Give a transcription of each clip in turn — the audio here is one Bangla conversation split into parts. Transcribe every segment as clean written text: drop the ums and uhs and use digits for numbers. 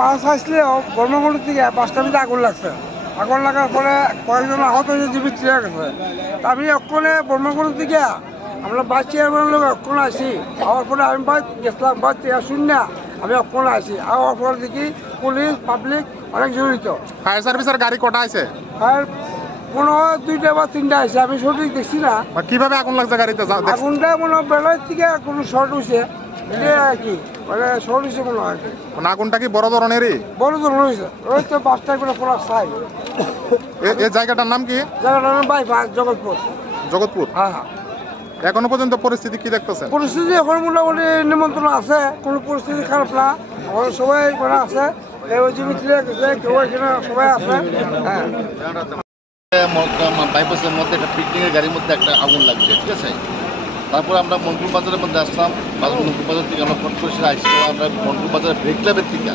বাস আসলে বর্মগুড়ি থেকে বাসটার মধ্যে আগুন লাগছে। আগুন লাগার পরে কয়েকজন আহত হয়েছে, জীবিত ছিঁড়ে গেছে। তা আমি ওখানে বর্মগুড়ি থেকে আমরা বাস চেয়ারম্যানের লোক ওখানে আসি। আওয়ার পরে আমি বাস গেছিলাম, বাস শুনি না, আমি ওখানে আসি। আওয়ার পরে দেখি পুলিশ পাবলিক অনেক জড়িত। ফায়ার সার্ভিসের গাড়ি কটা আছে? ফায়ার মনে হয় 2টা বা 3টা আছে, আমি সঠিক দেখছি না। কিভাবে আগুন লাগছে গাড়িতে? আগুনটা মনে হয় বেলার থেকে কোনো শর্ট হয়েছে, আর কি মানে শর্ট হয়েছে মনে হয়। মানে আগুনটা কি বড় ধরনেরই? বড় ধরনের হয়েছে, ওই তো বাসটা করে পড়া চাই। এই জায়গাটার নাম কি? জায়গাটার নাম বাইপাস, জগৎপুর। জগৎপুর? হ্যাঁ হ্যাঁ। এখনো পর্যন্ত পরিস্থিতি কি দেখতেছেন? পরিস্থিতি এখন মোটামুটি নিমন্ত্রণ আছে, কোনো পরিস্থিতি খারাপ না, এখন সবাই করে আছে। জীবিত কেউ এখানে সবাই আছে। হ্যাঁ, বাইপাসের মধ্যে একটা পিকনিকের গাড়ির মধ্যে একটা আগুন লাগছে, ঠিক আছে। তারপর আমরা মনপুর বাজারের মধ্যে আসলাম। মনপুর বাজার থেকে আমরা ফট করে সেটা আসছি। আমরা মনপুর বাজারের ব্রেক ক্লাবের থেকে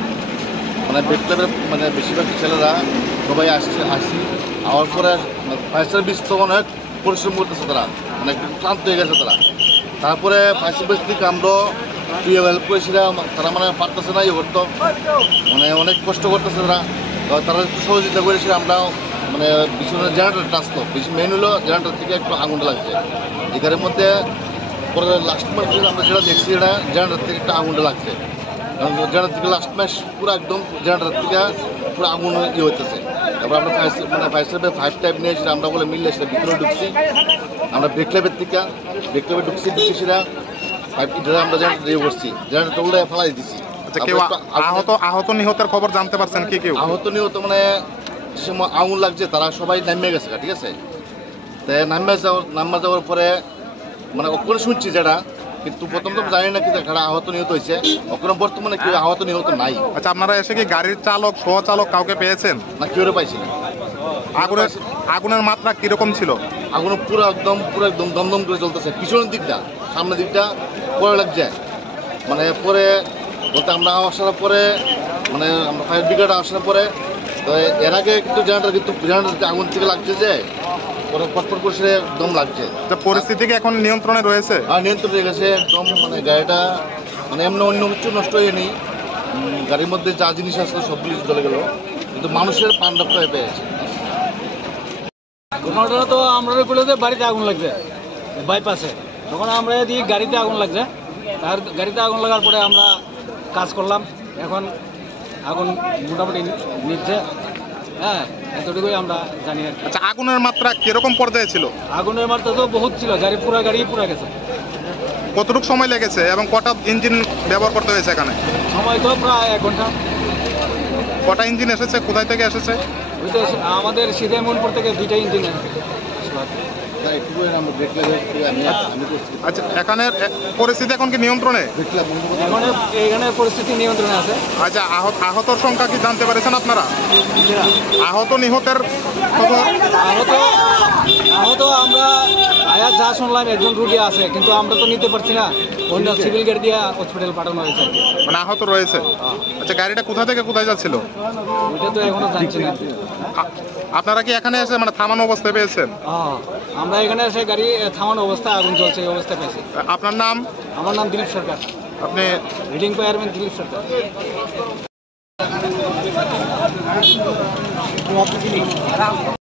মানে ব্রেক ক্লাবের মানে বেশিরভাগ ছেলেরা সবাই আসছি। আওয়ার পরে ফায়ার সার্ভিস তো অনেক পরিশ্রম করতেছে, তারা মানে একটু ক্লান্ত হয়ে গেছে তারা। তারপরে ফায়ার সার্ভিস থেকে আমরা হেল্প করেছিলাম, তারা মানে পারতেছে না, ইয়ে করতো মানে অনেক কষ্ট করতেছে তারা একটু সহযোগিতা করেছিল। আমরা মানে বিশেষ জেনারেটারটা আসতো, বেশি মেন হলো জেনারেটার থেকে একটু আগুনটা লাগছে এই গাড়ির মধ্যে। পরে লাস্ট মাস আমরা যেটা দেখছি, এটা জেনারেটার থেকে একটা আগুনটা লাগছে। কারণ জেনারেটার থেকে লাস্ট মাস পুরো একদম জেনারেটার থেকে পুরো আগুন ইয়ে হইতেছে। তারপর আমরা ফায়ার সার্ভিস 5 টাইপ নিয়েছি, আমরা বলে মিললে সেটা ভিতরে ঢুকছি। আমরা ব্রেক ক্লাবের থেকে ঢুকছি সেটা 5 আমরা জেনারেটার ইয়ে করছি, জেনারেটার উল্টে ফেলাই দিচ্ছি। আহত নিহতের খবর জানতে পারছেন কি? কেউ আহত নিহত মানে যে সময় আগুন লাগছে তারা সবাই নামে গেছে, ঠিক আছে। তো নাম্বার যাওয়ার পরে মানে ওখানে শুনছি যেটা, কিন্তু প্রথম তো জানি না কি যারা আহত নিহত হয়েছে। ওখানে বর্তমানে কেউ আহত নিহত নাই। আচ্ছা, আপনারা এসে কি গাড়ির চালক সহ চালক কাউকে পেয়েছেন? না, কেউ পাইছি না। আগুনের মাত্রা কিরকম ছিল? আগুন পুরো একদম দমদম করে চলতেছে। পিছনের দিকটা, সামনের দিকটা পরে লাগছে। মানে পরে বলতে আমরা আসার পরে মানে আমরা ফায়ার ব্রিগেড আসার পরে তো এর আগে কিন্তু জেনারেটর আগুন থেকে লাগছে, যে পরে পটপট করে সে একদম লাগছে। পরিস্থিতি কি এখন নিয়ন্ত্রণে রয়েছে? হ্যাঁ, নিয়ন্ত্রণে হয়ে গেছে একদম। মানে গাড়িটা মানে এমনি অন্য কিছু নষ্ট হয়নি, গাড়ির মধ্যে যা জিনিস আসলে সবগুলি চলে গেল, কিন্তু মানুষের প্রাণ রক্ষা হয়ে পেয়েছে। ঘটনাটা তো আমরা বলে বাড়িতে আগুন লাগছে বাইপাসে, তখন আমরা এদিকে গাড়িতে আগুন লাগছে। তার গাড়িতে আগুন লাগার পরে আমরা কাজ করলাম, এখন আগুন মোটামুটি নিচ্ছে। হ্যাঁ, এতটুকুই আমরা জানি আর কি। আচ্ছা, আগুনের মাত্রা কিরকম পর্যায়ে ছিল? আগুনের মাত্রা তো বহুত ছিল, গাড়ি পুরা গেছে। কতটুকু সময় লেগেছে এবং কটা ইঞ্জিন ব্যবহার করতে হয়েছে এখানে? সময় তো প্রায় 1 ঘন্টা। কটা ইঞ্জিন এসেছে, কোথায় থেকে এসেছে? আমাদের সিধে মনপুর থেকে 2টা ইঞ্জিন। আচ্ছা, এখানে পরিস্থিতি এখন কি নিয়ন্ত্রণে? এখানে পরিস্থিতি নিয়ন্ত্রণে আছে। আচ্ছা, আহতর সংখ্যা কি জানতে পেরেছেন আপনারা? আহত নিহতের আহত আমরা আয়াত যা শুনলাম একজন রুগী আছে, কিন্তু আমরা তো নিতে পারছি না, অন্য সিভিল গাড়ি দিয়ে হসপিটাল পাঠানো হয়েছে। মানে আহত রয়েছে। আচ্ছা, গাড়িটা কোথা থেকে কোথায় যাচ্ছিল? ওইটা তো এখনো জানছি না। আপনারা কি এখানে এসে মানে থামানো অবস্থায় পেয়েছেন? আমরা এখানে এসে গাড়ি থামানো অবস্থায় আগুন চলছে এই অবস্থায় পেয়েছি। আপনার নাম? আমার নাম দিলীপ সরকার। আপনি রিডিং ফায়ারম্যান দিলীপ সরকার।